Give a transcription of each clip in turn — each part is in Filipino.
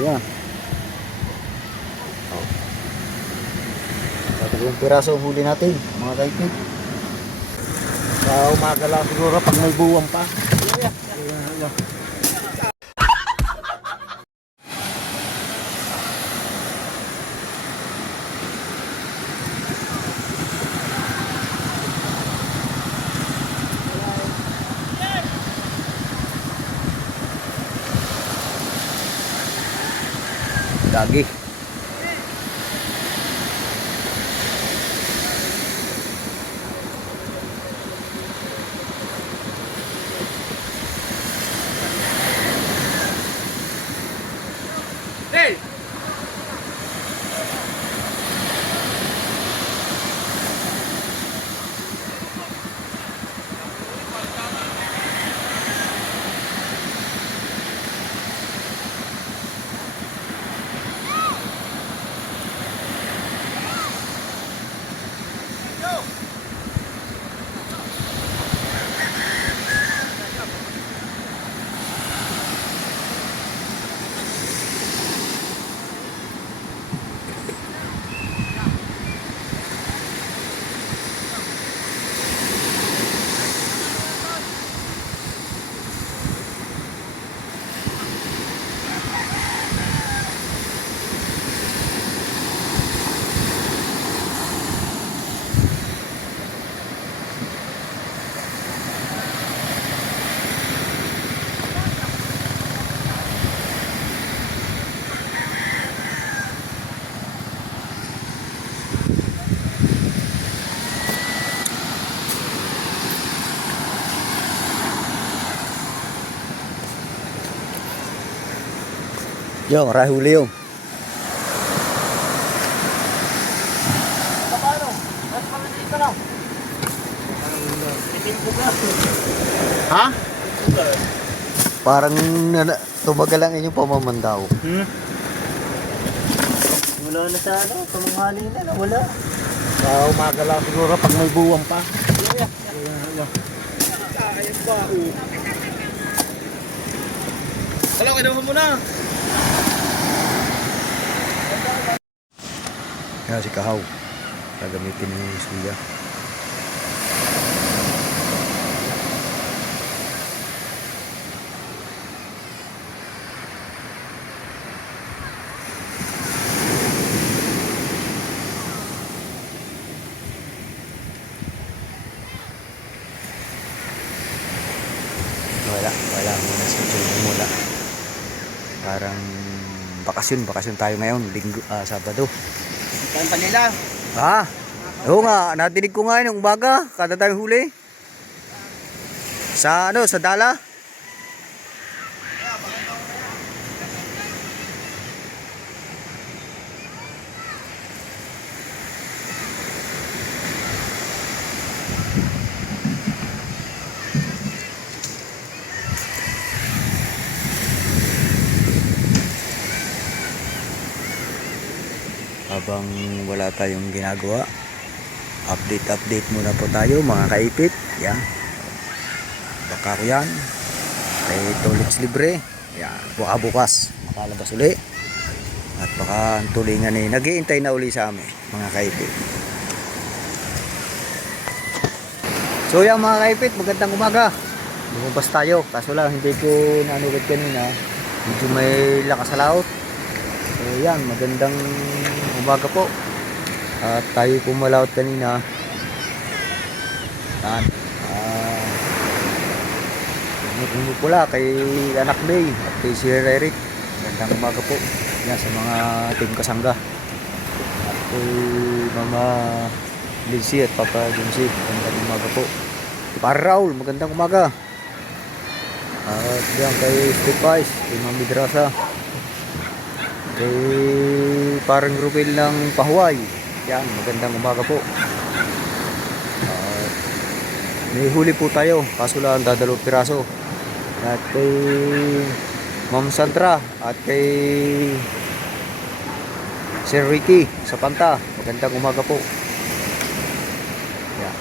Yan. Oh. Tatlong piraso ang huli natin, mga kaipit. Sa umaga lang siguro pag may buwang pa. Ayan. Lagi. Hey! Yung rahuli yung. Paano? Mas pangit ka lang. Ha? Parang tumagal lang inyong pamamandaw. Wala na sa ano, pamanghali na, nawala. Sa umaga lang siguro pag may buwang pa. Ayun ba? Hello, kinuha mo na. Yan si Kahaw. Gagamitin ni Suya. Wala muna si Joey mula. Parang bakasyon tayo ngayon, Sabado. Saan pa nila? Ah, oo nga, natinig ko nga yung umaga, kada tayo huli. Sa ano, sa Dala. Habang wala tayong ginagawa, update muna po tayo mga kaipit. Yan. Baka ko yan. Kay Tolix Libre. Yan. Bukas makalabas uli. At baka ang tulingan eh, nag-iintay na uli sa amin mga kaipit. So yan mga kaipit, magandang umaga. Lumabas tayo. Kaso lang hindi ko nanugad kanina. Medyo may lakas sa laot. So yan, magandang umaga po. At tayo pumalawat kanina. Yan. Pula kay Anak May at kay Sir Eric. Magandang umaga po. Yan sa mga team kasangga. At kay Mama Lindsay at Papa Lindsay. Magandang umaga po. Para Raul, magandang umaga. At yan kay Steve Vice, kay Mami Drasa. Kay parang Rubel ng Pahuay. Yan, magandang umaga po. May huli po tayo, kaso lang dadalawang piraso. At kay Ma'am Sandra at kay Sir Ricky sa Panta, magandang umaga po. Yan,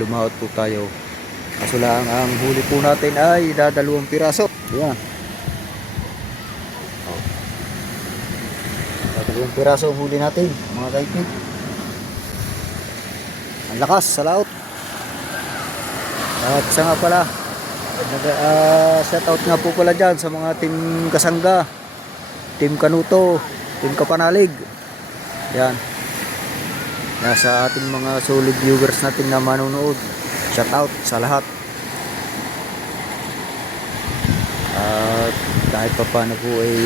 lumaot po tayo. Kaso lang ang huli po natin ay dadalawang piraso. Yan. Yung piraso ang huli natin, mga kaipit. Ang lakas sa laot. At isa nga pala, shout out nga po pala dyan sa mga team Kasangga, team Kanuto, team Kapanalig. Yan. Nasa ating mga solid viewers natin na manonood. Shout out sa lahat. At kahit pa paano po ay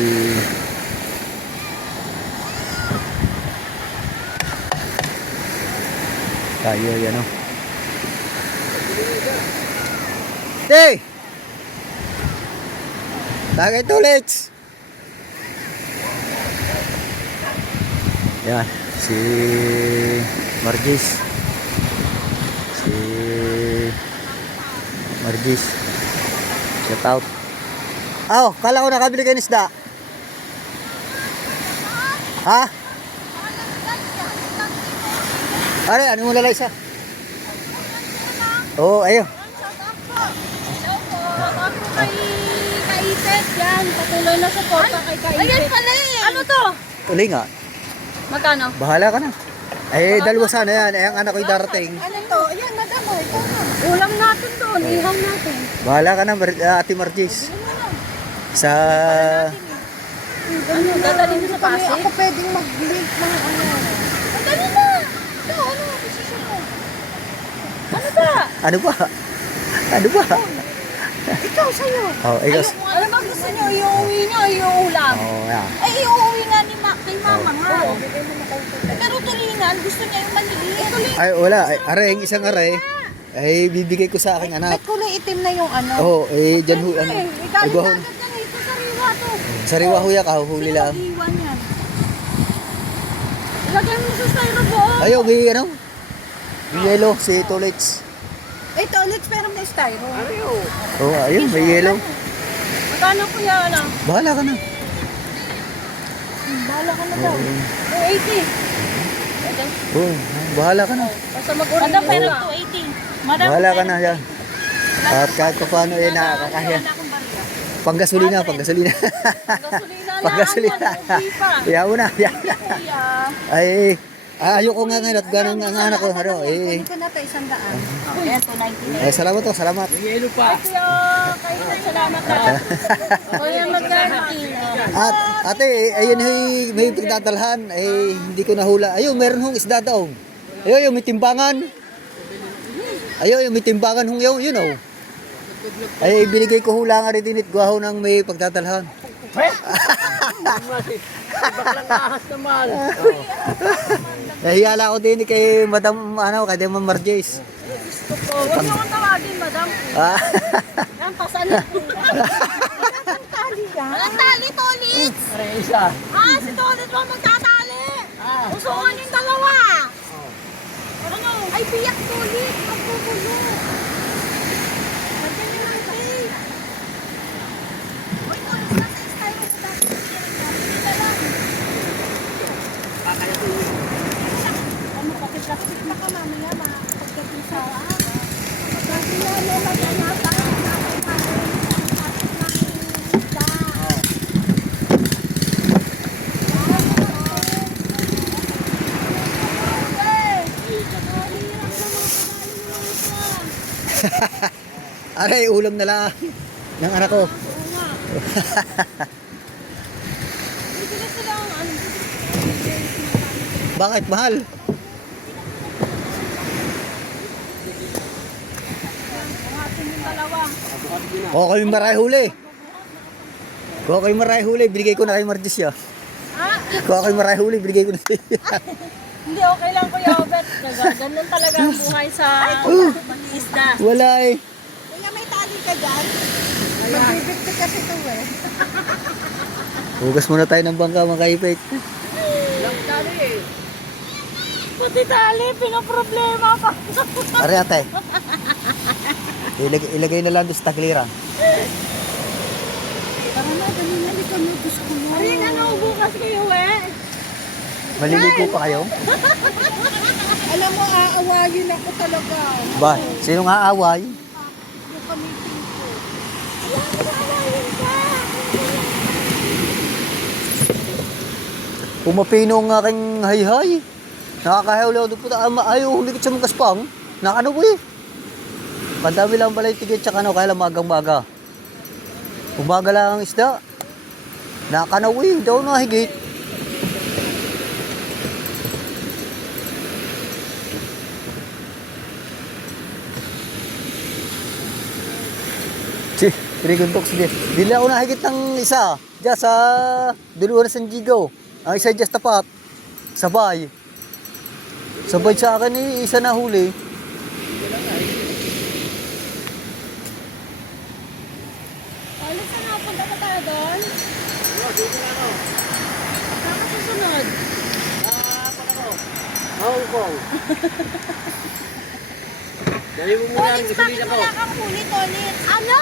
tayo yan o. Hey! Tagay tulit! Yan, si Margis. Si Margis. Shout out. Oh, kala ko nakabili kayo ng isda. Ha? Are, ano mo lalay sa? Oo, ayun. Kaipet yan. Patuloy na suporta kay Kaipet. Ayan pala eh. Ano to? Tuloy nga. Magkano? Bahala ka na. Ay, dalawa sana yan. Ay, ang anak ko'y darating. Ano to? Ayan, madam. Ito na. Ulam natin doon. Ihaw natin. Bahala ka na, Ate Margis. Sa... Ano, dadalhin mo sa Pasig? Ako pwedeng mag-link ng ano. Dali na. Ito, ano? Decision mo. Ano ba? Ano ba? Ano ba? Ikaw sa'yo. Oh, ikaw. Ano ba gusto nyo? Iuwi nyo o iuulam? Oh, yan. Ay, iuuwi nga ni kay mama nga. Pero tulingan, gusto niya yung maliit. Ay, wala. Ay, are, yung isang are. Ay, bibigay ko sa aking anak. Ba't kulay itim na yung ano? Oo, eh, dyan ho, ano. Eh, Ay, galing guhon. agad yan. Ito sariwa to. Sariwa huya ka, huli lang. Iwan yan. Ilagay mo sa styrofoam. Ayaw, may ano? May yellow, si Tulits. Ito ulit pero may styro. Oo, ayun, may yellow. Magkano kuya lang? Bahala ka na. Bahala ka na daw. 280. Oo, bahala ka na. Basta mag-order. Madam, pero 280. Madam, Bahala ka na, yan. At kahit pa paano, eh, nakakakaya. Panggasolina, panggasolina. Gasolina lang. Panggasolina. Iyaw na, iyaw na. Ay, ayoko nga ngayon at ganang ang anak ko. Ano, eh. Kunin ko na ito 100. Ayan, 290. Ay, salamat to, salamat. Yelo pa. Kuya, kayo salamat ha. Kuya, magkano kilo? At ate, ayun may pagdadalhan, eh hindi ko nahula. Ayun, meron hong isda daw. Ayun, yung may timbangan. Ayun, yung may timbangan hong yun oh. Ay, binigay ko hula nga rin dinit, guwaho ng may pagdadalhan. Baklang ahas naman. Nahiyala ko din kay Madam, ano, kay Madam Marjes. Huwag niyo akong tawagin, madam. Ah, Yan, pasalit. Ang tali yan. Ang tali, Tolit. Are, isa. Ah, si Tolit mo magtatali. Usungan yung dalawa. Ano? Ay, biyak Tolit. Ang pupulo. Lagyan niyo ng tape. Uy, Tolit, nasa style mo dati. Hindi na lang. Ano, pakiplastik na ka, mamaya, pagdating sa kasi na lalagyan nata aray, ulam na lang ng anak ko. Bakit mahal? O kami maray huli. Kung kayo maray huli, binigay ko na kay Marjes ya. Kung kayo maray huli, binigay ko na sa iyo. Hindi, okay lang Kuya Obet. Ganun talaga ang buhay sa isda. Wala eh. Kuya, may tali ka dyan? Magbibigti kasi ito eh. Hugas muna tayo ng bangka mga kaipit. Lang tali eh. Puti tali, pinaproblema pa. Are ate. Ilagay na lang doon sa tagliran. Tara na, dali na dito mo. Diyos ko mo. Ay, ano, bukas kayo eh. Maliligo pa kayo? Alam mo, aawayin ako talaga. Ba, sinong aaway? Yung kamiting ko. Pumapino ang aking hayhay. Nakakahaw doon po. Ayaw, humigit sa mga kaspang. Nakano po eh. Madami lang pala yung tigit tsaka ano, kaya lang magang-maga. Umaga lang ang isda. Nakanaw eh, daw nahigit. Triguntok sige. Dili ako nahigit ng isa. Diyan sa dalawa na San Gigo. Ang isa dyan tapat. Sabay. Sabay sa akin eh, isa na huli. Alis na napunta ka tayo doon? Dito na ako. Saan ka susunod? Hong Kong. Dali mo muna ang Tolits, gasolina bakit ko. wala kang huli, Tolits? Ano?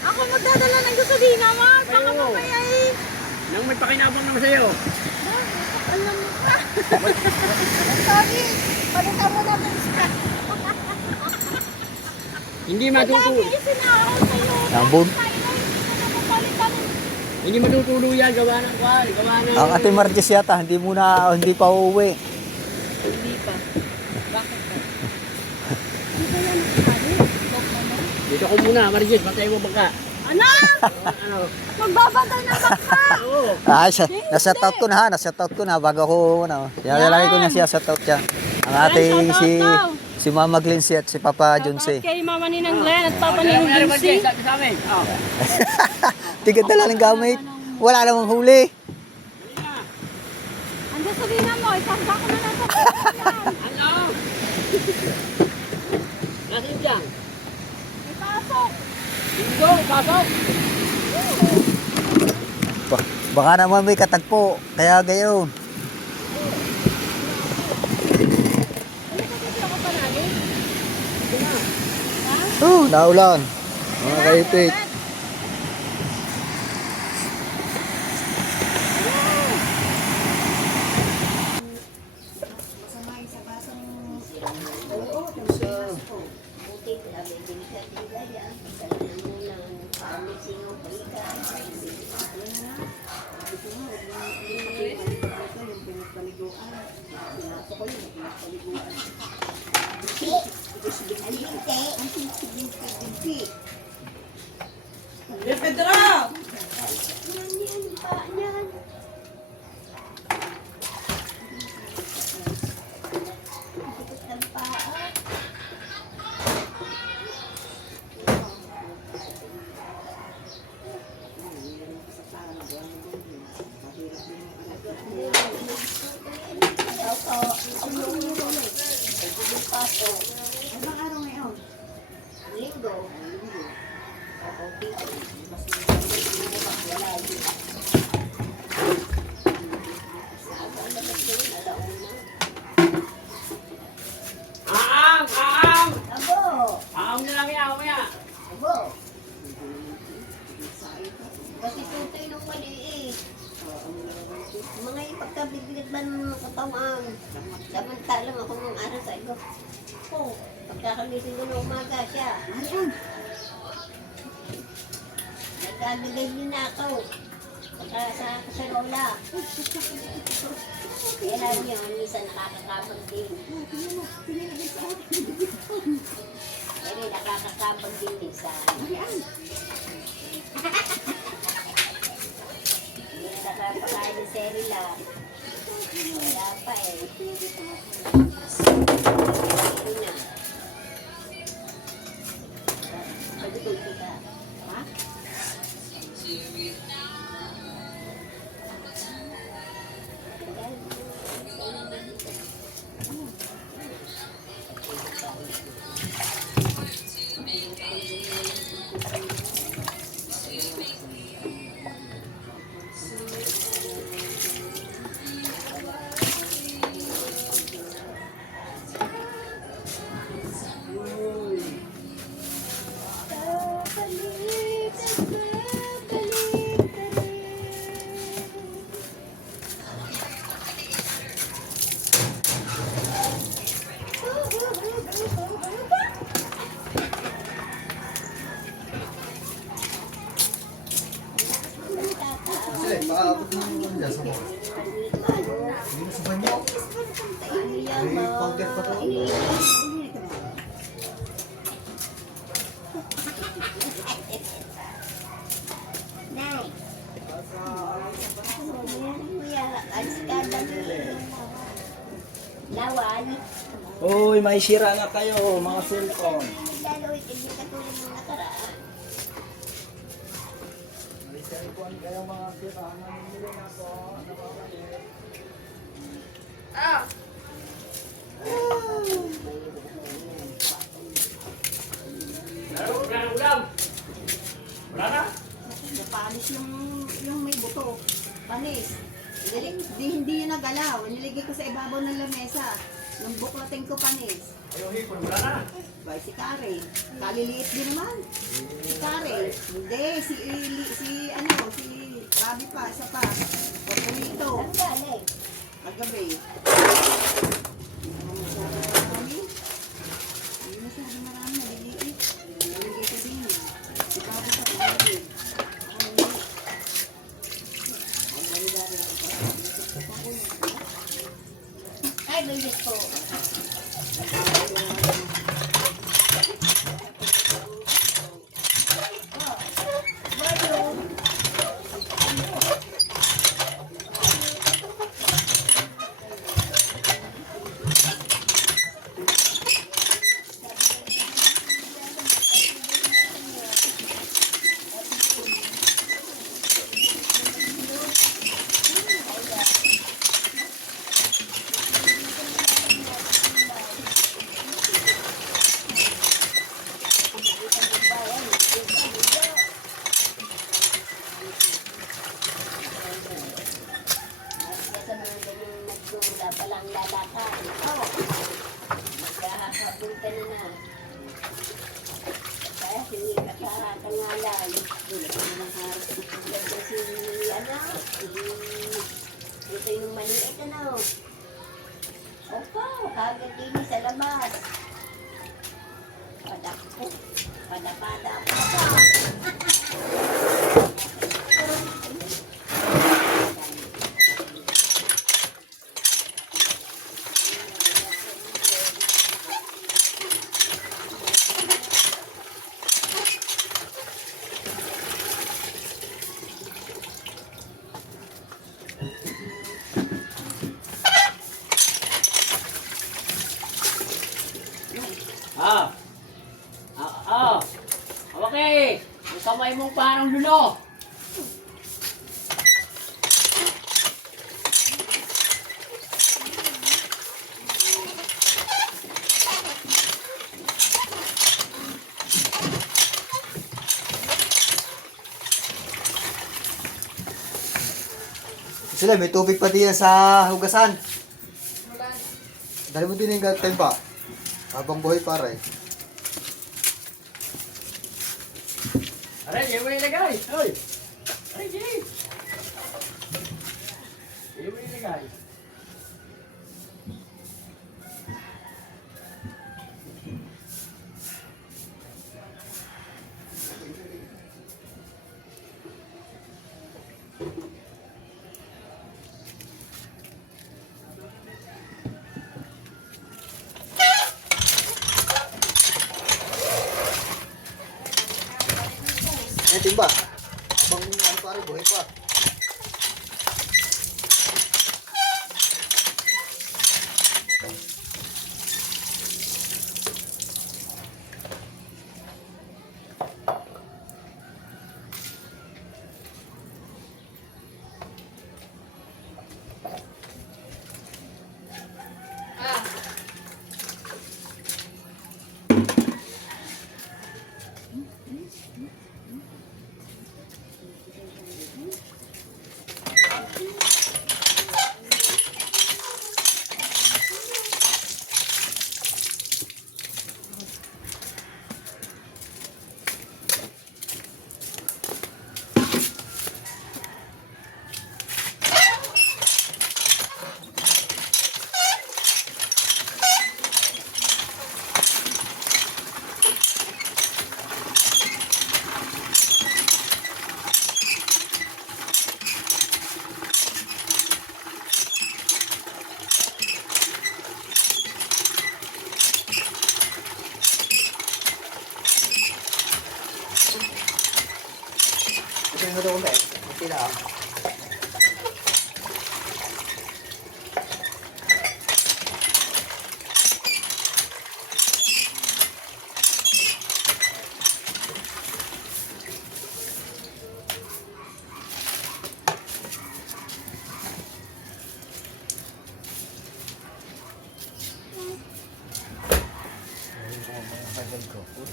Ako magdadala ng gasolina mo? Baka Ayaw. mamaya eh. Nang may pakinabang naman sa'yo. Alam mo pa. Sorry. Palitan mo na ito isa. Hindi Madami matutulo. isinakaw sa'yo. Nabog. Tayo na hindi na mapalitan. Hindi matutulo yan. Gawa ng kwan. Gawa ng... Ang Ate Marjes yata, hindi pa uuwi. Hindi pa. Bakit ba? Dito ko muna, Margit. Matay mo bangka. Ano? Ano? Magbabantay ng bangka. Oo. Nasa-shoutout ko na ha, nasa-shoutout ko na bago ko, ano, lagi ko na siya shoutout siya. Ang ating si Mama Glincy at si Papa Junse. Kay Mama Ninang Glenn at Papa Ano Ninang Margit? Junsi. Sa amin. Oo. Tigad dala ng gamit. Wala namang huli. Ang gasolina mo, ipangka ko na lang ito. Ano? Nasaan dyan? Ipasok. Dito, pasok. Baka naman may katagpo, kaya gayon. Ano ka kasi ako panali? Naulan. Mga kaipit. Aam! Aam! Aam na lang yan, mamaya. Kasi tutoy nung maliit. Mga ipagkabibigat ba ng katawan? Samantalang ako nung araw sa iyo. Oh, pagkakamising ko na umaga siya. Nagkagagay niyo na ako. Pagka sa kasarola. Kaya lang niyo, minsan nakakakabag din. Pero nakakakabag din minsan. Hindi na nakapakain ng serila. Wala pa eh. Ito na. Pagkutol kita. Ha? Nay. Kuya, alis ka dali. Lawan. Uy, may sira nga kayo, mga cellphone. Lalo, hindi katulad ng nakaraan. May cellphone kayo, mga sira. Namimili na po. Nakakalit. Wala na ulam. Wala na. Panis yung may buto. Panis. Hindi yun nagalaw. Niligay ko sa ibabaw ng lamesa. Nung buklating ko panis. Ayaw hipon, wala na. Ba, si Karen. Kaliliit din naman. Si Karen. Hindi, si Rabi pa, isa pa. Pagkalito. Ang galing. Kagabi. Hindi masyadong marami. Maliliit. Niligay ko din. Si Rabi pa, kaliliit. Ay, bilis po. Sa mga ganyang nagdula palang lalakad. Magkakabul ka na. Kaya hindi ka sa kangalan. Ganda si, ito yung maliit, Opo, kagad din sa labas. Padakpo. Pada. Okay. Yung kamay mong parang lulo. Sila, may tubig pa din yan sa hugasan. Dali mo din yung time pa. Habang buhay pare. Aray, yung may ilagay. Hoy. Aray, Jay. Yung may ilagay. May timba. Habang pare, buhay pa.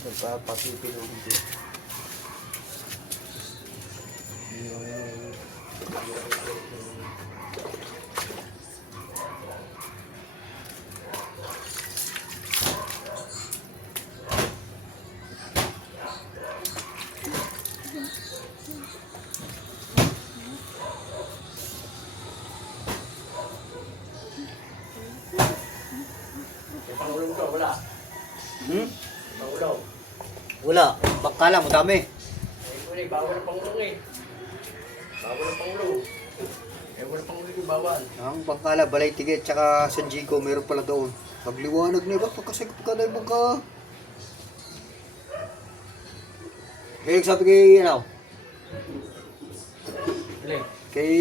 Nagpapapipilong ko. Pangulong ko, wala. Pangulong. Wala. Bangkala mo dami. Eh, bawal ang pangulong eh. Bawal ang pangulong. Eh, wala pangulong yung bawal. Ang Bangkala, Balay Tiget, tsaka San Gico, meron pala doon. Pagliwanag na iba, pagkasagap ka na ibang ka. Kaya sabi kay, ano? Dali. Kay...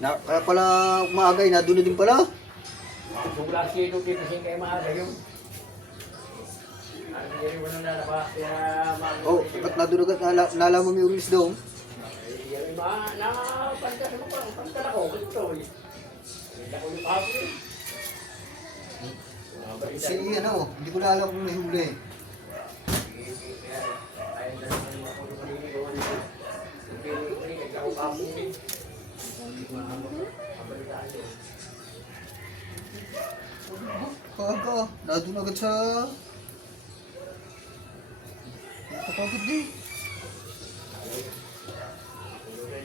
kaya pala umaagay, na doon na din pala. Sugla siya ito dito siya kayo maaga yun. Ang hindi wala na napa, kaya Oh, ba't na doon agad, nalaman mo yung release doon? Yung pantas mo pa, pantas ako, ito eh. Hindi ako yung papo eh. Si, ano, hindi ko na alam kung may huli. Ayun na naman ako yung maniligaw dito. Hindi ako papo eh. Kaga, na doon agad sa... Nakakagad di.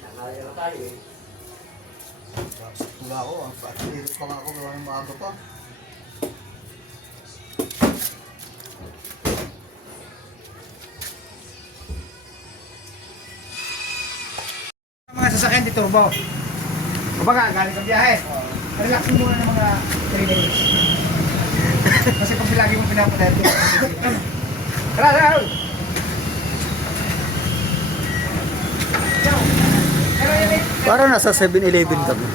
Nakaya na tayo eh. Wala ako, hirap pa nga ako, gawa ng maaga pa. Mga sasakyan di turbo. Kumbaga, galing kang biyahe. Relax mo muna ng mga 3 minutes. Kasi pag lagi mo pinapadala ito. Tara, tara! Parang nasa 7-Eleven kami.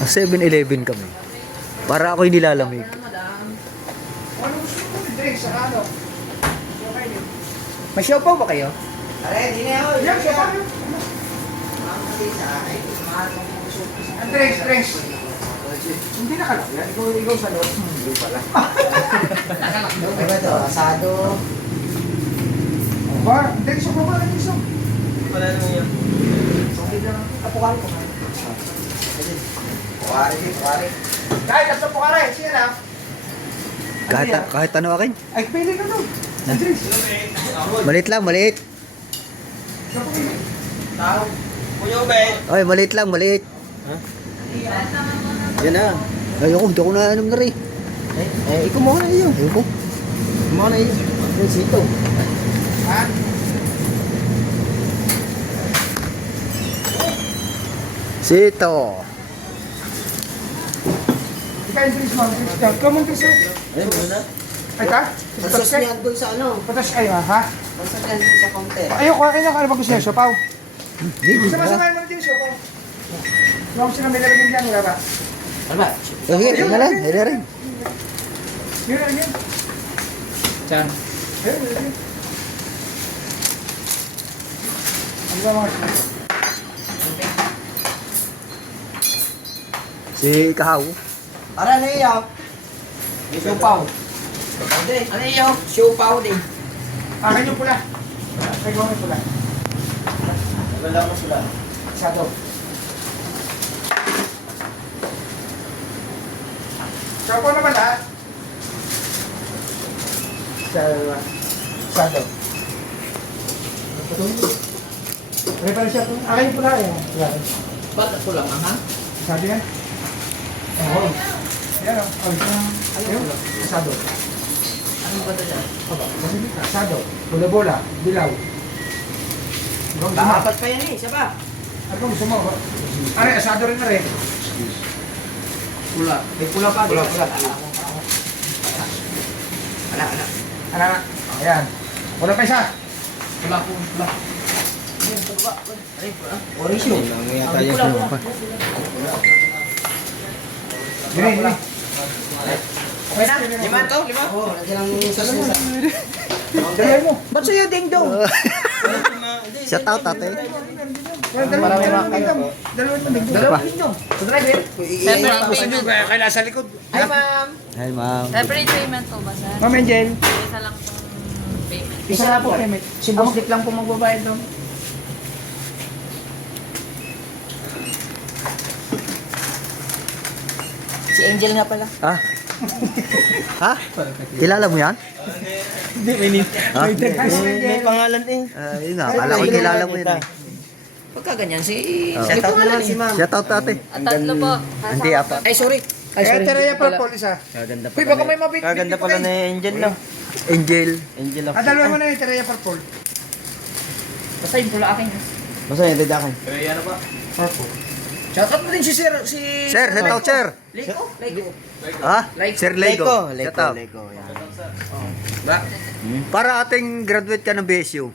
Nasa 7-Eleven kami. Para ako yung nilalamig. Ano gusto mo? Drinks, ano? May siopaw ba kayo? Yan, siopaw yun. Ang drinks. Hindi nakalak yan. Ikaw sa loob. Hindi pala. Nakalak doon. Ano ito? Asado. Ba, drinks ako ba? Drinks ako. Wala naman yun. Tapukan ko. Pare. Kahit at tapukare. Siya na. Kahit ano akin. Ay, pili ka doon. Ang drinks. Maliit lang, maliit. Ay, maliit lang, maliit. Yan na. Ayoko, hindi ako nainom na rin. Ikaw muna iyo. Ayoko. Muna iyo. Yung sito. Ha? Sito. Ikaw yung drinks mo. Drinks ka. Ikaw mong drinks. Ayun muna. Ay ka? Pasos niya doon sa ano. Patas kayo ha? Pasos niya doon sa counter. Ayoko, ano ba gusto niya? Siopaw? Hindi Sama-samahin mo na din yung siopaw. Huwag ko sila may lalagyan dyan, wala ba? Ano ba? Sige, yun na lang. Yun na rin. Yun na yun. Saan? Ayun, yun. Ano ba mga Si Kahaw. Para na iyo. Siopaw. Ano iyo? Siopaw din. akin yung pula. Ay, gawin yung pula. Wala mo sila. Sado. Siopaw naman ha? Sado. Ano pa rin siya? Akin yung pula eh. Ba't ako lang ha? Sabi yan? Oo. Yan o. Ayun. Sado. Ano ba ito dyan? Aba, masimit na. Sado. Bola-bola. Dilaw. Apat pa yan eh. Isa pa. Ano gusto mo? Ano, asado rin na rin. Pula. May pula pa. Pula. Ala. Ano? Ayan. Wala pa isa. Pula po. Pula. Ayun, ito ba? Ayun, pula. Orange yun. Tayo sa mga pa. Gini. Okay na? 5 to? 5? Oo. Nandiyan ang salusa. Dali mo. Ba't sa'yo ding dong? Shout out ate. Dalawang inyong. Sa driver. Gusto nyo, kaya nasa likod. Hi, ma'am. Hi, ma'am. Separate payment po ba, sir? Ma'am Angel. Isa lang pong payment. Isa na po, payment. Si Boss Dick lang po magbabayad doon. Si Angel nga pala. Ha? Ha? Kilala mo yan? Hindi, may name. Ha? May pangalan eh. Yun nga, akala ko kilala mo yan. Pagka ganyan, si... Oh. Shout out naman si ma'am. Shout out ate. At tatlo po. Hindi apa. Ay, sorry. Ay, Kaya sorry. Tereya Purple isa. Kaganda Uy, baka may mabit. Kaganda pala ni Angel, no? Angel. Angel of... Dalawa mo na yung Tereya Purple. Basta yung pula akin. Basta yung didakan. Purple. Shout out mo din si Sir... Si... Sir, shout out sir. Lego. Lego. Ha? Sir Lego. Shout out. Lego. Yan. Ba? Para ating graduate ka ng BSU.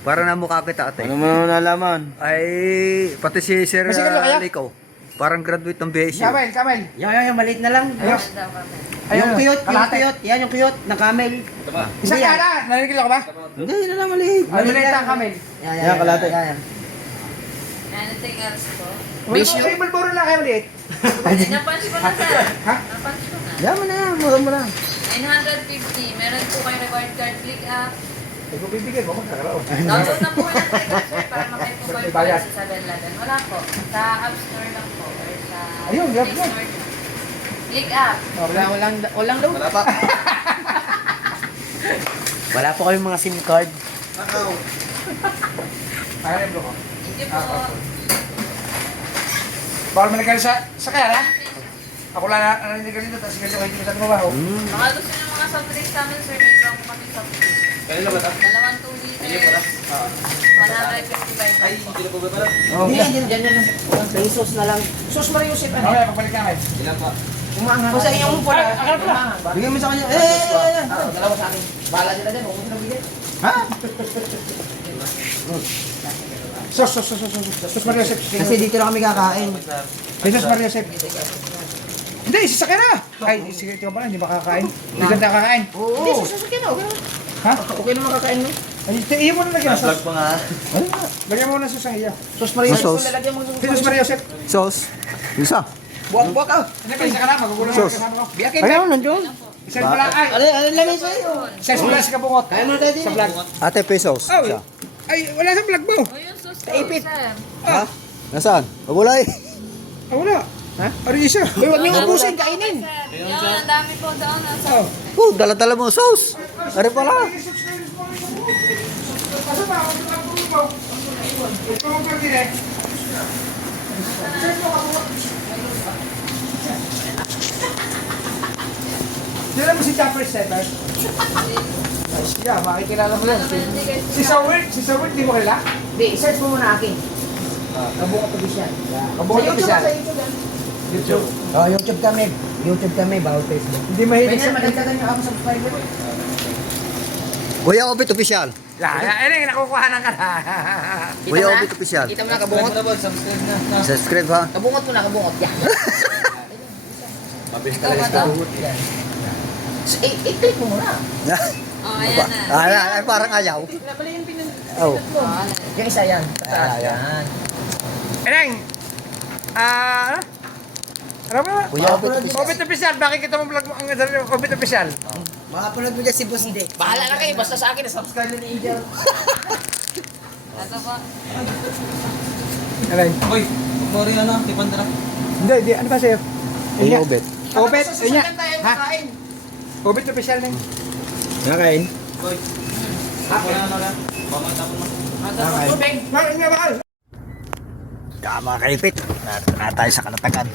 Para na mukha kita ate. Ano mo nalaman? Ay, pati si Sir Masih ka kaya? Lego. Parang graduate ng BSU. Kamel. Yung maliit na lang. Ayos. Yung cute, yung kalate. cute. Yan yung cute, na camel. Isa Hindi ka yan. na. Narinig ka ba? Hindi, yun na lang maliit. Ano na yung kamel? Yan, kalate. Yan. Anything else po? Bisyo. Ay, Malboro lang kayo ulit. Napunch ko na, sir. Ha? Napunch ko na. Yan mo na yan, mura mo na. 950. Meron po kayo reward card. Click up. Ay, kung bibigyan mo, magkakaroon. Download na po kayo ng Tiger, sir, para makay po kayo Bayad. sa 7-Eleven. Wala po. Sa App Store lang po. Or sa Ayun, Play yun, yun. Store. Click up. Walang load. Wala pa. Wala po kayong mga SIM card. Parang yung ko. Thank you po. Bawal mo nagkali sa kaya na? Ako lang narinig ka dito, tapos ganito kayo dito sa trabaho. Baka gusto nyo mga soft drinks namin, sir. May drop po kami soft drinks. Kanila ba ito? Dalawang 2 liters. 155 Ay, hindi na po ba pala? Hindi, yan lang. Pesos na lang. Sus Mario Joseph, ano? Okay, pagbalik namin. Umaangat. Kasi yung pula. Akala pala. Bigyan mo sa kanya. Dalawa sa akin. Bahala sila dyan. Huwag mo sila bigyan. Ha? Sos Mario Joseph. Kasi dito na kami kakain. Sos Mario Joseph. Hindi, sasakyan na. Ay, sige, ito pala, hindi makakain. Hindi ganda kakain. Hindi, sasakyan na. Ha? Okay naman kakain mo. Ay, iyo mo na lagyan ng sos. pa nga. Lagyan mo na sos ang iya. Sus Mario Sus. Joseph. Lalagyan mo Sos Mario Joseph. Sauce. Isa. Buwak-buwak ka. Hindi ka, isa ka na, magugulo na Sos. kasama ko. Biyakin ka. Nandiyon. Isa mo lang, ay. Ano lamay sa'yo? Isa mo lang sa kabungot. Kaya mo na tayo din. Sa vlog. Ate, pesos. Oh, Isa. ay, wala sa vlog mo. O yung sus po, Taipit. sir. Ha? Nasaan? Wala eh. Ah, wala. Ha? Ano isa? Uy, huwag niyong ubusin. Kainin. Yun, ang dami po doon. Nasa Oh. Dala-dala mo sauce. Ano pala? Asa ba? Ako sa kabungot mo. Tulong ka din eh. Dila mo si Chopper Setter. Ay siya, makikilala mo yun. Si Sawert, di mo kilala? Hindi, search mo muna akin. Kabungot official. Kabungot Sa official. YouTube, sa YouTube. YouTube. Oh, YouTube kami. YouTube kami, bawal Facebook. Hindi mahilig Pwede sa... madagdagan niyo ako subscriber. Kuya Obit Official. Ay, nakukuha na ka na. Kuya Obit Official. Kita mo na kabungot. Subscribe ha. Kabungot mo na, kabungot. Yan. ikaw ba to? Yan. I-click mo muna. O, ayan na. Ay, parang ayaw. Pala yung pinag... Oh. Yung isa yan. Pataas yan. Eneng! Ano ba? Kuya Obit Official. Obit Official, bakit kita mo vlog mo ang sarili mo? Obit Official. Makapanood mo dyan si Boss Dick. Bahala na kayo. Basta sa akin, subscribe na ni Angel. Ito po. Alay. Uy, sorry ano, tipanda na. Hindi, ano ba sa'yo? Kuya Obit. Obit, yun niya. Ha? Kain. Obit Official na yun. Nakain. Uy. Ako na ano na. Mamatapon mo. Tubig! Bakit nga bakal? Tama kaipit. Na tayo sa kalatagan.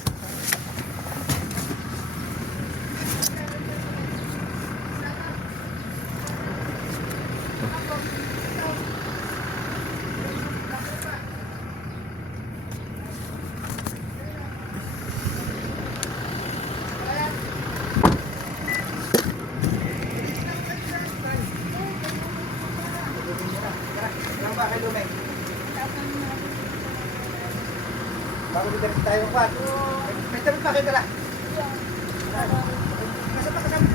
Bago dito tayo ng kwan. May tamit pa kayo dala. Nasa pa kasama.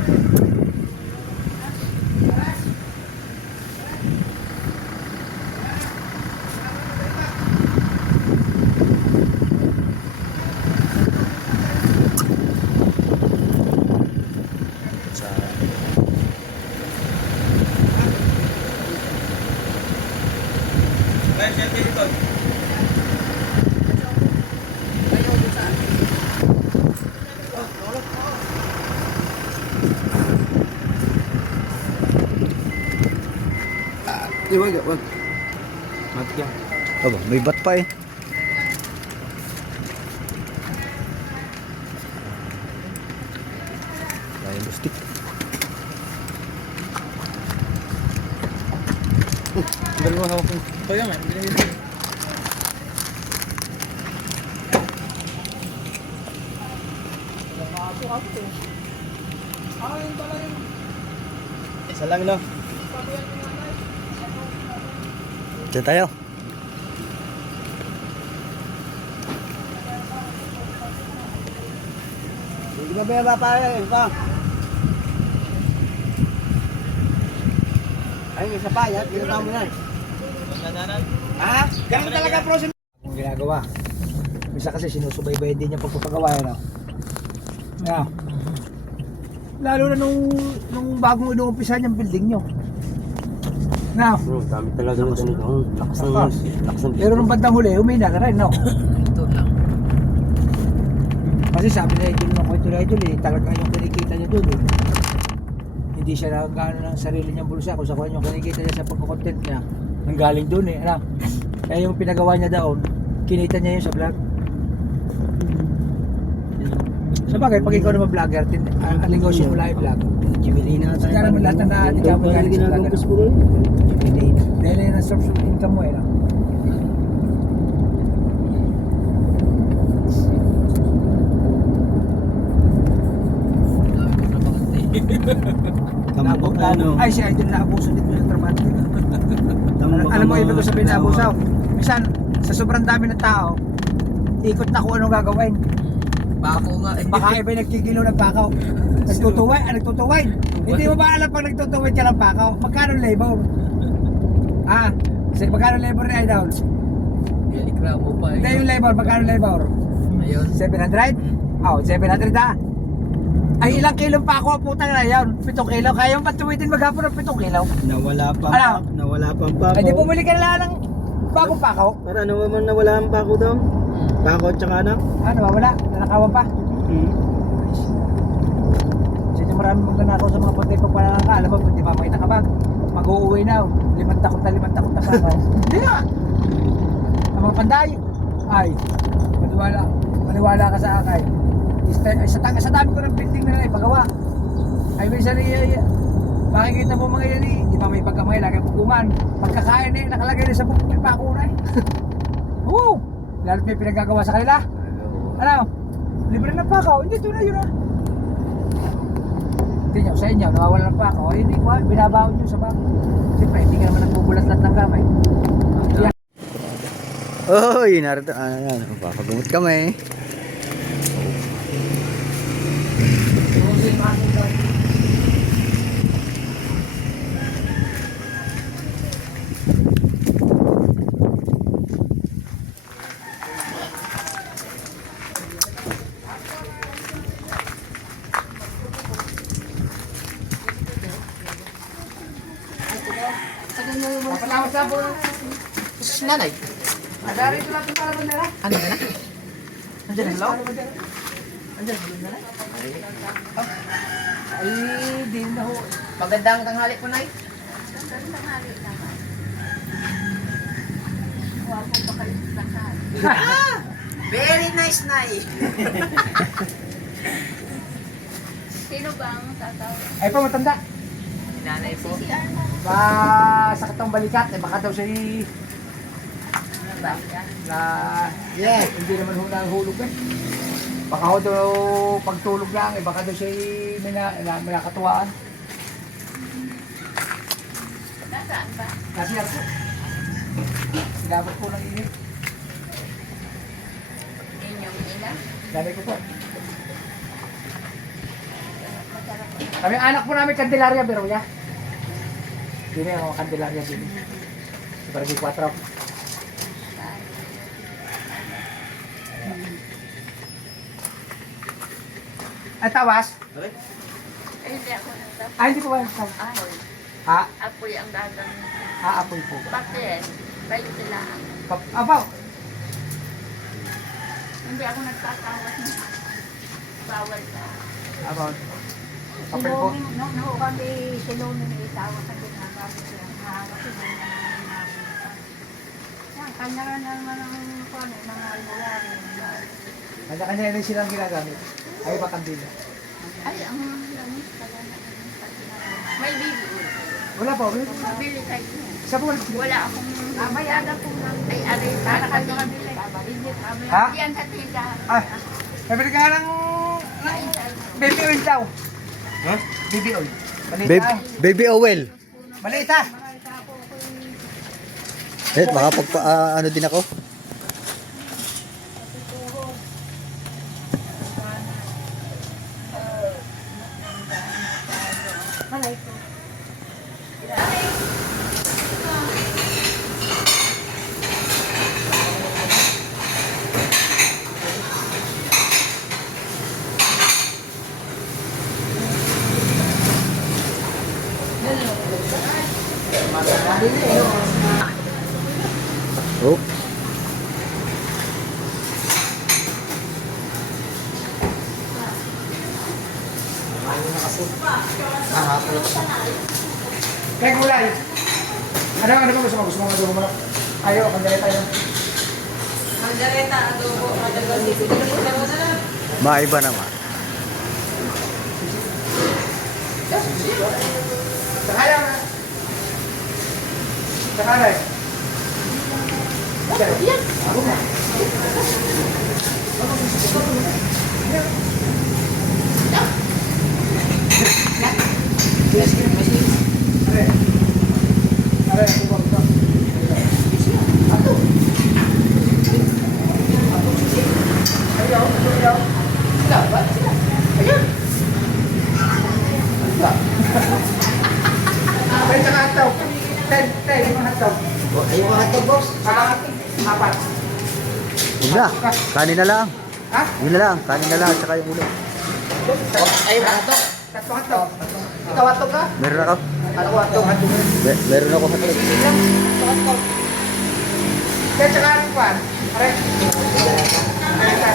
Wag. Mati yan. Aba, may bat pa eh. Layan lustik. Dalawa hawak ko. Ito yan, binibili. Isa lang, no? Diyan tayo. Hindi ba ba pa? Ay, isa pa, yan. Ginagawa mo yan. Ha? Ganun talaga process. Ang ginagawa. Bisa kasi sinusubaybayan din yung pagpapagawa yan. Yeah. Lalo na nung bagong inuumpisa niyang building nyo. Now, Bro, dami talaga ng ganito. Lakas ng pero nung bandang huli, humina na rin, no? ito lang. Kasi sabi na Idol ng kwento na Idol talaga yung kinikita niya doon eh. Hindi siya nagkano ng sarili niyang bulsa kung sa kanya yung kinikita niya sa pagko-content niya. Nanggaling doon eh, ano? Kaya yung pinagawa niya doon, kinita niya yun sa vlog. Sa bagay, pag ikaw naman vlogger, ang negosyo mo lang yung vlog. Jubilina Kasi ka naman lahat na hindi ka magaling sa vlogger. Jubilina. Dahil yun ang source of income mo eh, no? Tambok ano? Ay, si Idol na abuso dito yung trabaho. Alam mo, ibig ko sabihin na abusaw. Minsan, sa sobrang dami ng tao, ikot na kung anong gagawin. Bako nga eh. Baka iba nagkikilo ng pakaw. Nagtutuwid. Hindi mo ba alam pag nagtutuwid ka ng pakaw? Magkano ang labor? Magkano ang labor ni Idol? Ikramo pa eh. Hindi yung labor, magkano ang labor? Ayun. 700? Oh, 700 Ay, ilang kilong pako ang putang na yun? 7 kilo. Kaya yung patuwidin maghapon ng 7 kilo. Nawala pa. Ano? Nawala pa ang pako. Ay, di bumili ka na lang ng bagong pakaw. Para ano naman nawala ang pako daw? Pako at saka ano? Wala. Nanakawan pa. Kasi marami mong ganakaw sa mga patay pag wala ka. Alam mo, di ba makita ka ba? Mag-uuwi na. 5 takot na pakaw. Hindi na. Ang mga panday. Ay, maniwala ka sa akay. Sa dami ko ng building na ipagawa. Ay, minsan makikita mo mga yan di ba may pagkamay, lagi pukuman. Pagkakain nakalagay na sa bukong may pako na Oo! Lalo't may pinagagawa sa kanila. Ano? Libre ng pakaw, hindi tunay yun Hindi nyo, sa inyo, nawawala ng pakaw. Ay, hindi ko, binabaon nyo sa bako. Siyempre, hindi ka naman nagbubulat-lat ng kamay. Oy, narito. Papagamot kami. Patalawas na po. Si nanay. Agari ito natin para ba nila? Ano na? Andiyan ang law? Andiyan, na lang. Ay, di na ho. Magandang tanghali po, Nay. Very nice, Nay. Sino ba ang tatawa? Ay pa, matanda. Nanay po. Sakit ang balikat, baka daw siya hindi naman ho nahulog baka ho daw pagtulog lang baka daw siya may nakatuwaan. Nasaan ba? Kasi ako sinabot po ng init. Inyong ina? Dami ko po. Kami anak po namin Candelaria, pero ya. Hindi na yung Candelaria din. Barangay 4. Ay, tawas? Ay, hindi ako nagtapos. Ay, hindi ko ba nagtawas? Ahoy. Ha? Apoy ang dadang. Apoy po. Bakit? Kayo sila. Apaw! Hindi ako nagtatawas ng bawal ka. Apaw. Papel po. No, kami sinumi na itawas ang ginagamit siya. Mahawak siya na namin. Yan, kanya ka naman ang mga albularyo. Kanya-kanya rin silang ginagamit. Ay, bakandila. Ay, ang langis pala na. May bibi. Wala po. Mabili kayo. Isa po. Wala akong bayada po lang. Ay, aray, para kayo mabili. Ha? Yan sa tita. Ah, nabili ka ng baby oil daw. Ha? Baby oil. Maliit Baby, ah. baby Owel. Maliit ah. Eh, makapagpa, ano din ako? Oh. Kaya gulay. Ano ba gusto mo? Gusto mo adobo manok? Ayaw, kandiday tayo. Mandareta, adobo, adobo. Maiba naman. Sakala na. Sakala eh. Yan. Ako na. Are. Are, ako ba ito? Ato. Ayaw, ayaw. Sila, ba? Sila. Ayaw. Ay, tsaka hataw. Tay, yung hataw. Ayaw ka ito, boss. Apat. Yun na. Kanin na lang. Ha? Yun na lang. Kanin na lang. Tsaka yung ulo. Ayaw ka ito. Tatlo hataw. Ikaw hataw ka? Meron ako. Ako hataw. Meron ako hotdog. Kaya tsaka ano pa? Are. Are ka.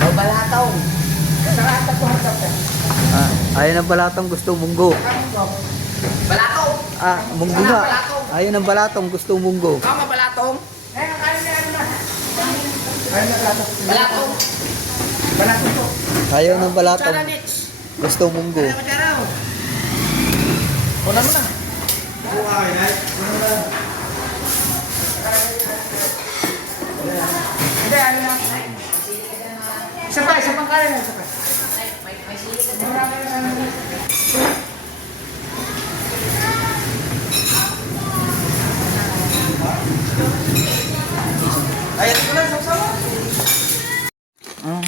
Ayaw balataw. Tsaka tatlo hataw ka. Ah, ayaw ng balatong gusto munggo. Balataw. Ah, munggo nga. Ayaw ng balatong gusto munggo. Kama balatong. Eh, kakain niya ano na. Ayun na plato. Balatong. Balato to. Ayaw ng balatong Sana Nix. gusto munggo. Madaraw. Una mo na. Hindi, ano na. Isa pa, isa pang kain. Isa pa. Ayan ko lang, sama-sama.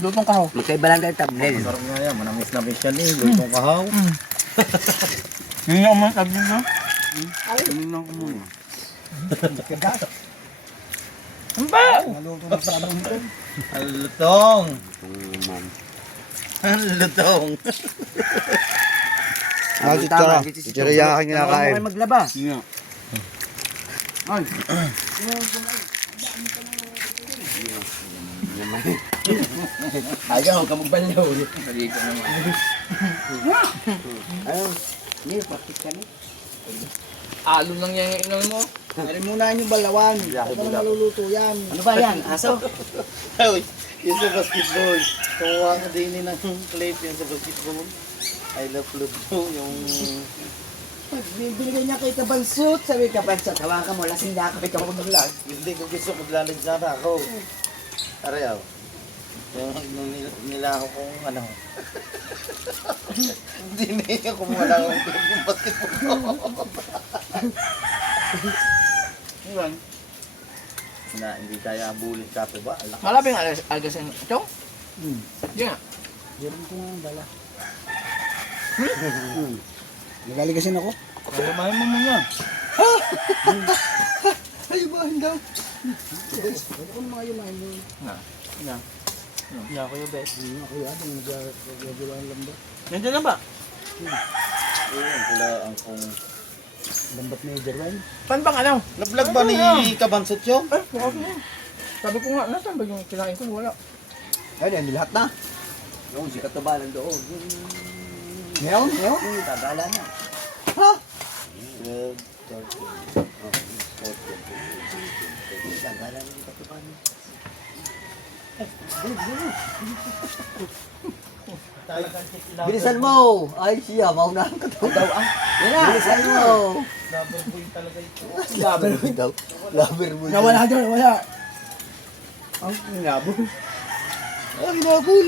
Lutong kahaw. Magkaiba lang tayo tablet. Sarap nga yan. Manamis na fish yan eh. Lutong kahaw. Hindi na umang tablet na. Tingnan ko muna. Ano ba? Ang lutong. Ang lutong. Ah, titara. Titara yung aking kinakain. Ano maglaba? Ay. Ayaw ka magbalaw. Maligo naman. Hindi, pakit ka na. Alo lang yan yung inom mo. Meron muna yung balawan. Ano maluluto yan? Ano ba yan? Aso? Ay, yung sa basketball. Kuha ka din ng plate yung sa basketball. I love Ludo. Yung... Binigay niya kay Kabansut. Sabi Kabansut, hawakan mo, lasing na ka, ikaw maglag. Hindi ko gusto maglalansara ako. Arayaw. Yung nila ako kung ano. Hindi niya kung wala akong yung basketball. Iwan. Na, hindi kaya abulin ka pa ba? Malapit ang algasan. Chong? Hindi nga. Meron ko nga bala. Nagaligasin ako. Kalamahin mo muna. Ayubahin daw. Ano ko mga yumahin mo? Hindi ako yung best. Ako yan, nagagawa lang ba? Nandiyan na ba? Ayun, pula ang kung... Lambat ni Jerwin. Pan bang ano? Nablag ba ni Kabansot yun? Ay, bukas na yun. Sabi ko nga, nasaan ba yung kinain ko? Wala. Ayun, lahat na. Yung si Katubalan doon. Ngayon? Yung tagala na. Ha? Tagala na yung Katubalan. Bilisan mo! Ay siya, maunahan ka daw. Yan na! Bilisan mo! Lover boy talaga ito. Lover mo daw. Lover mo daw. Nawala daw, nawala. Ang nilabo. Ay, ginabul.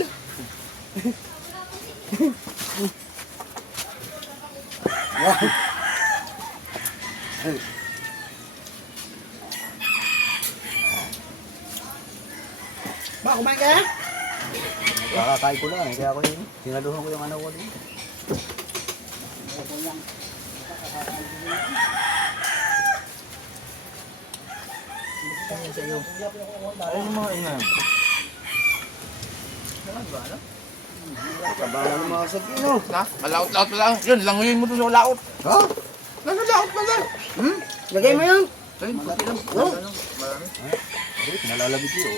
Ba, kumain ka na? Kakakain ko lang eh, kaya ako yun. Sinaluhan ko yung ano ko din. Ayun yung mga ina. Kabahan ng mga sagino. Na, malaot-laot pa lang. Yun, languyin mo doon sa laot. Ha? Nasa laot pa lang. Lagay mo yun. Ay, puti lang. Marami. Ay, nalalabig yun.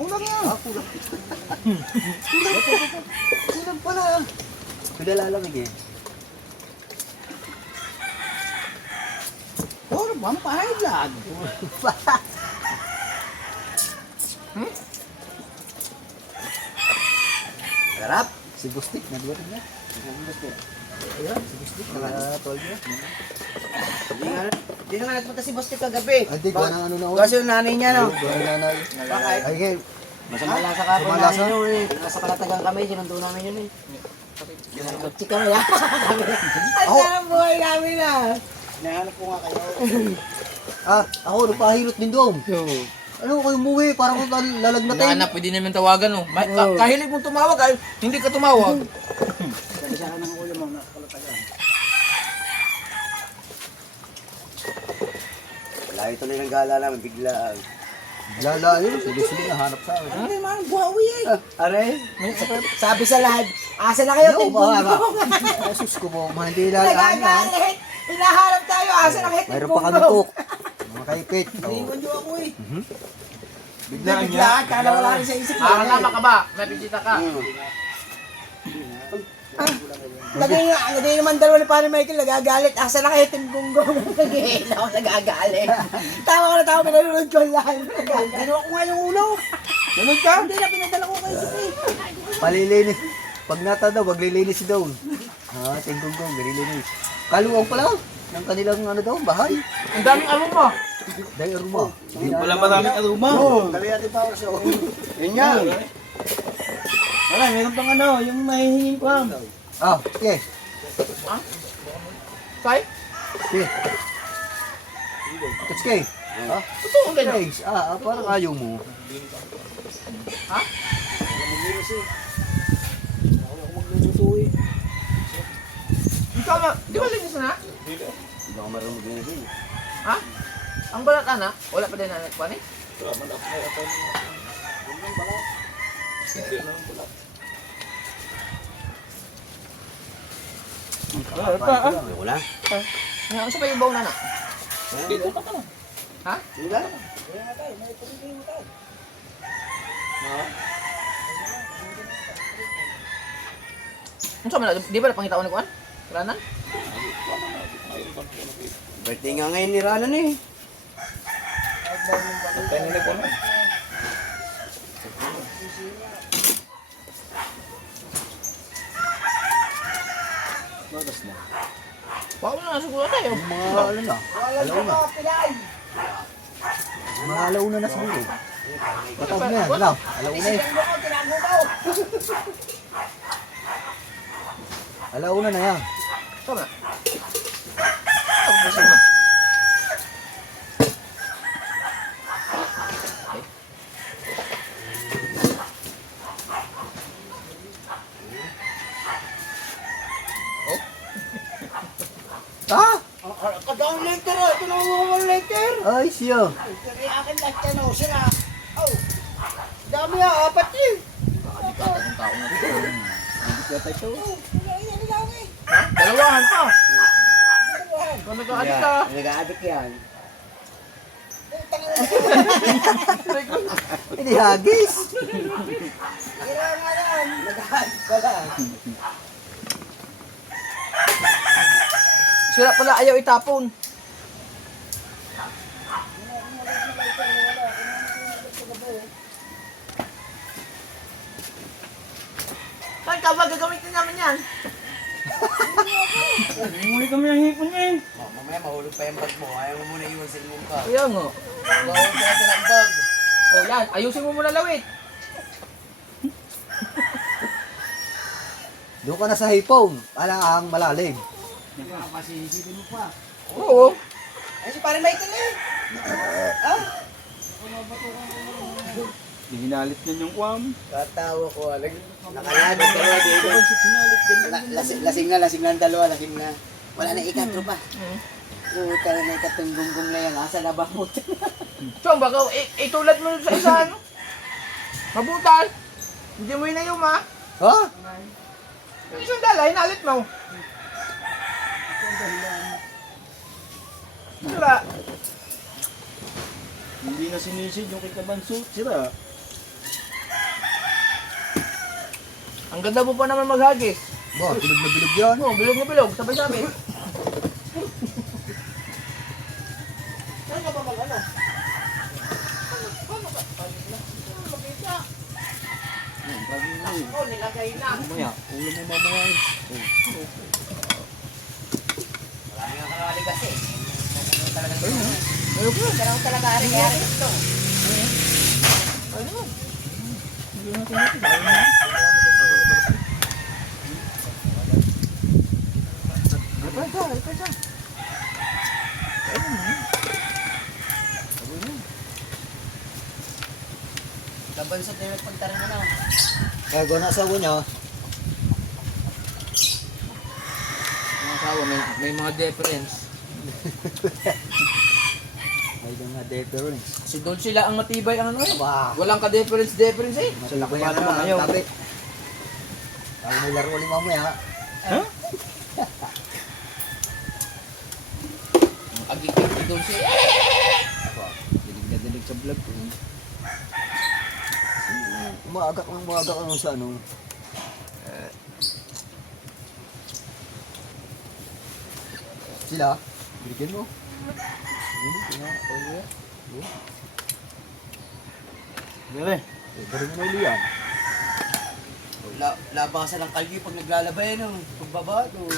Kulang nga. Kulang pala. Pinalalabig eh. Oh, vampire blood. Sarap. Si Bustik, nagbutin niya. Ayan, si Bustik, naka-12 niya. Hindi na nga nagpunta si Bosti kagabi. Hindi, gawa ng ano na ako. Kasi yung nanay niya, no? Gawa ng nanay. Bakit? Ay, kay, Masama lang sa kapon Sumalasa? namin yun eh. Nasa Kalatagan kami, sinundo namin yun eh. Chika mo yan. Ang sarap buhay namin ah. Nahanap ko nga kayo. ako, nagpahilot din doon. Ano kayo umuwi? Parang kung lalagnatin. Nahanap, pwede naman tawagan, oh. Kahilig mong tumawag, ay, hindi ka tumawag. Sabi sa akin ng ulo mo, nakalatagan. Wala ito na yung gala namin, biglaan. Lala yun, sige nahanap sa akin. Ano yung mga buhawi eh. Are? Sabi sa lahat, asa na kayo? Yo, Timbong ba? ko. Asus ko mo, hindi lalaan yan. Nagagalit. Hinahanap tayo, asa na kayo? Mayroon pa kami cook. Mga kaipit. Tingin ko ako eh. Biglaan niya. Biglaan, kala wala rin sa isip ko. Kasama ka ba? May bisita ka. Lagay naman dalawa ni Pare Michael, nagagalit. Asa na kayo Timbunggong? Nagihila ako, nagagalit. Tawa ko na tawa, pinalunod ko lang. Ginawa ko nga yung ulo. Sunod ka? Hindi na, pinadala ko kayo sa pay. Palilinis. Pag natanda, wag lilinis daw. Tinggong, nililinis. Kaluwang pala ng kanilang ano daw, bahay. Ang daming aroma. Dahil aruma. Wala maraming aroma. Kami natin pa ako sa ulo. Yun nga. Wala, meron pang ano, yung mahihingin ko. Yes. Tay? Yes. Touch kay. Totoo ka na. Guys, parang ayaw mo. Ha? Ikaw na, di ba linis na? Hindi ako marunong maglinis. Ha? Ang balat ana, wala pa din na nagpan eh. Wala. Ngayon, sa pa yung baw na na? Ha? Wala. Ano sa man? Di ba napangita ko ni Kuan? Kalanan? Birthday nga ngayon ni Ranan eh. Baka mo na siguro tayo. Mga ano na. Alauna. Mga alauna na siguro. Patawag na yan. Alauna eh. Alauna na yan. Tama. Tapos na. Kadaong letter ah. Ito na ang letter. Ay, siya. Kaya akin lahat yan oh. Sira. Oh. Dami ah. Apat eh. Ang tao na. Hindi kaya tayo. Dalawahan pa. Kung nag-aadik ka. Nag-aadik yan. Hindi hagis. Kira nga yan. Nag-aadik ka lang. Sira pala, ayaw itapon. Saan ka ba gagamitin namin yan? Muli kami ng hipon niya eh. Mamaya mahulog pa yung bag mo. Ayaw mo muna iwan sa inyong ka. Kaya nga. Bawal ka na ng bag. O yan, ayusin mo muna lawit. Doon ka na sa hipong. Ang malalim. Nakakasisipin mo pa. Oo. Ay, si Pare Michael eh. Hinalit niyan yung kwam. Katawa ko. Nakalado dalawa dito. Hinalit ganyan. Lasing na ang dalawa. Lasing na. Wala na ikatro pa. Puta na ikatong gunggong na yan. Asa na ba mo? Chong, baka itulad mo sa isa, ano? Mabutal. Hindi mo inayom, ha? Ha? Yung isang dala, hinalit mo. Sira. Hindi na sinisid yung kikabanso. Sira. Ang ganda mo pa naman maghagis. Ba, bilog na bilog yan. Oo, bilog na bilog. Sabay-sabay. Saan ka ba mag-ano? Oh, nilagay na. Mamaya, ulo mo mamaya. Marami nga kakali kasi. Ayun ko. Talagang talaga ari-ari ito. Ayun mo. Kabansot na yung nagpunta rin ano. Kaya gano'n asawa niya. Mga asawa, may mga difference. May mga difference. Kasi doon sila ang matibay ang ano eh. Ba, Walang ka-difference eh. sila ko Paano naman kayo? Tabi. Kaya may laro ulit mamaya. Ang agig-agig doon siya. Dilig na dilig sa vlog ko. Umaagak lang sa ano. Sila, bigyan mo. Hindi, kaya. Dire. Bari mo na uli yan. Labasan ng kalye pag naglalabay no. Pagbabado.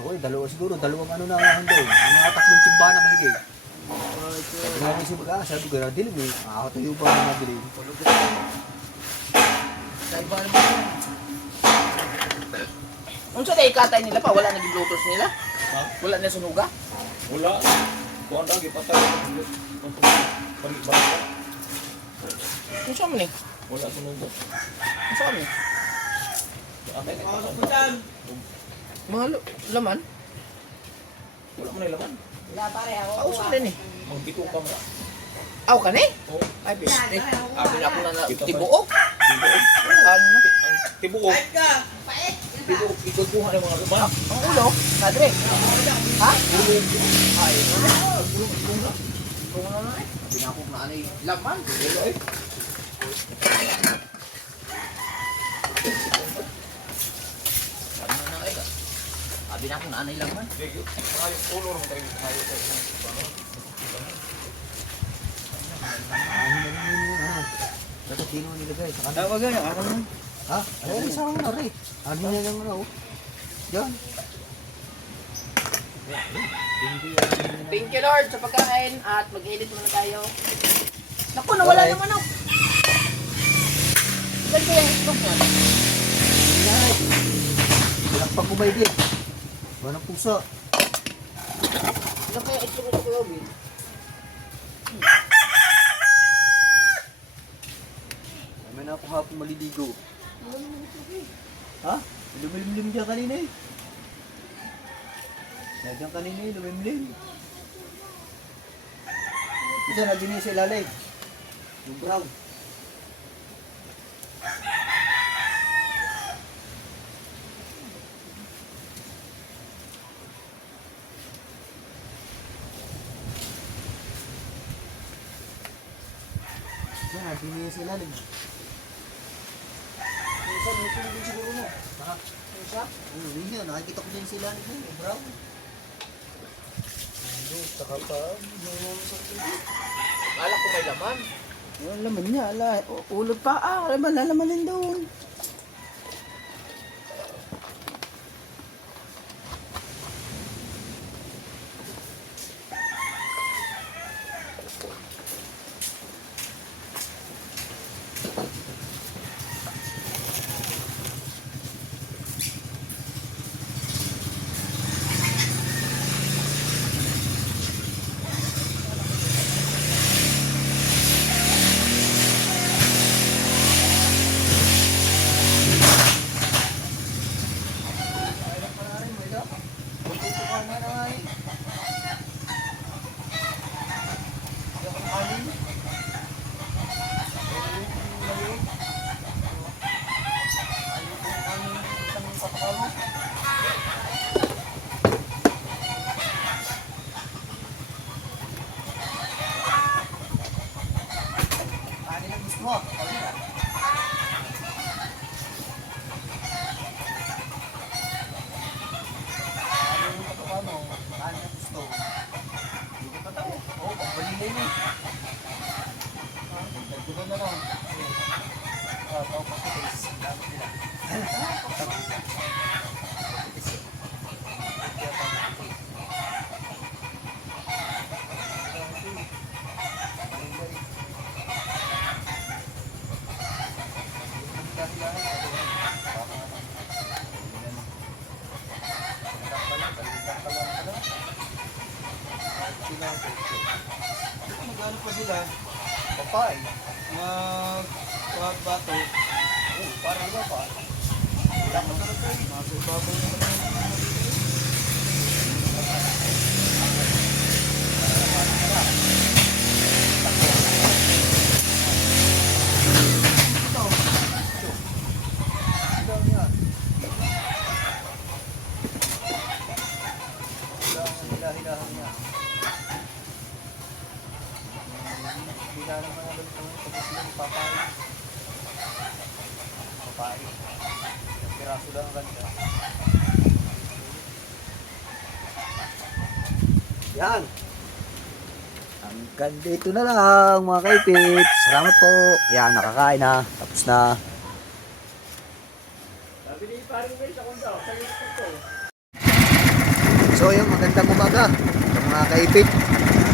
Ako dalawa siguro, dalawang ano na ang doon. Ang mga tatlong timba na mahigit. Sabi nga niya si sabi ko na dilim eh. Makakatayo ba na madilim? Sa iba naman yun. Kung sa ikatay nila pa, wala naging bluetooth nila? Ha? Wala na sunuga? Wala. Kuhan lagi patay. Balik-balik. Kung saan mo ni? Wala sunugot. Kung saan mo? Atay na ito. Mga laman? Wala mo na ilaman. Wala pare ako. Pausap din eh. Magbito ka mo. Aw ka ni? Oo. Ay, piste. Abi na ako na Kita tibuok. Tibuok. Ano na? Ang tibuok. Tibuok. Ikukuha ng mga laman. Ang ulo? Nadre. Ha? Ay, kung ano na eh. Abi na ako na ano eh. Laman. Wala eh. Ano na eh. Abi na ako na ano eh laman. Mga ulo naman tayo. Dapat dino nilagay sa kanan. Tawag yan. Ako naman. Ha? Ay, isa ko na rin. Ano niya lang na Yan. Thank you Lord sa pagkain at mag-edit muna tayo. Naku, nawala Okay. naman ako. Ganito yung itlog niya. Pinakpag ko ba din? Walang pusa. Ano kaya itlog ito kuya Obi? May na ako hapon maliligo. Ha? Lumimlim dyan kanina eh. Diyan kanina eh, lumimlim. Isa na din sa ilalim. Yung brown. Hindi niya sila rin. Isa, may tulog din siguro mo. Isa? Hindi niya, nakikita ko din sila rin. Brown. Saka pa. Kala ko may laman. Yung laman niya, ala. Ulog pa. Lalaman din doon. Magano pa sila? Papay. Magbato. Oh, parang ba pa? Wala pa talaga eh. Masababaw naman hilahan niya. Hilahan ng mga ganito. Tapos yung papay. Papay. Yung piraso lang ang ganda. Yan. Hanggang dito na lang mga kaipit. Salamat po. Yan, nakakain na. Tapos na. Sabi ni parang may sa kundo, sa YouTube ko. So yung magandang umaga sa mga kaipit.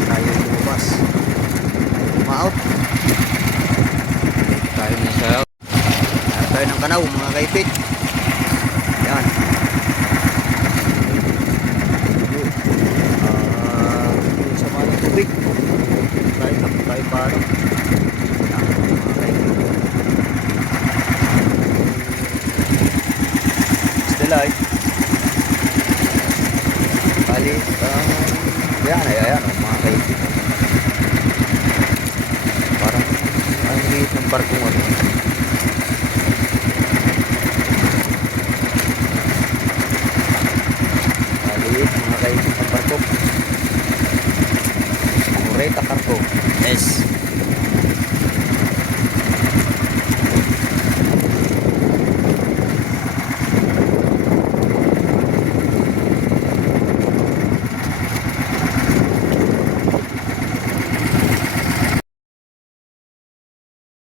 Tayo lumabas. Umaot. Tayo ng sayaw. Tayo ng kanaw mga kaipit. Yan. Sa mga tubig. Tayo parang. Yan, mga kaipit. It's the life.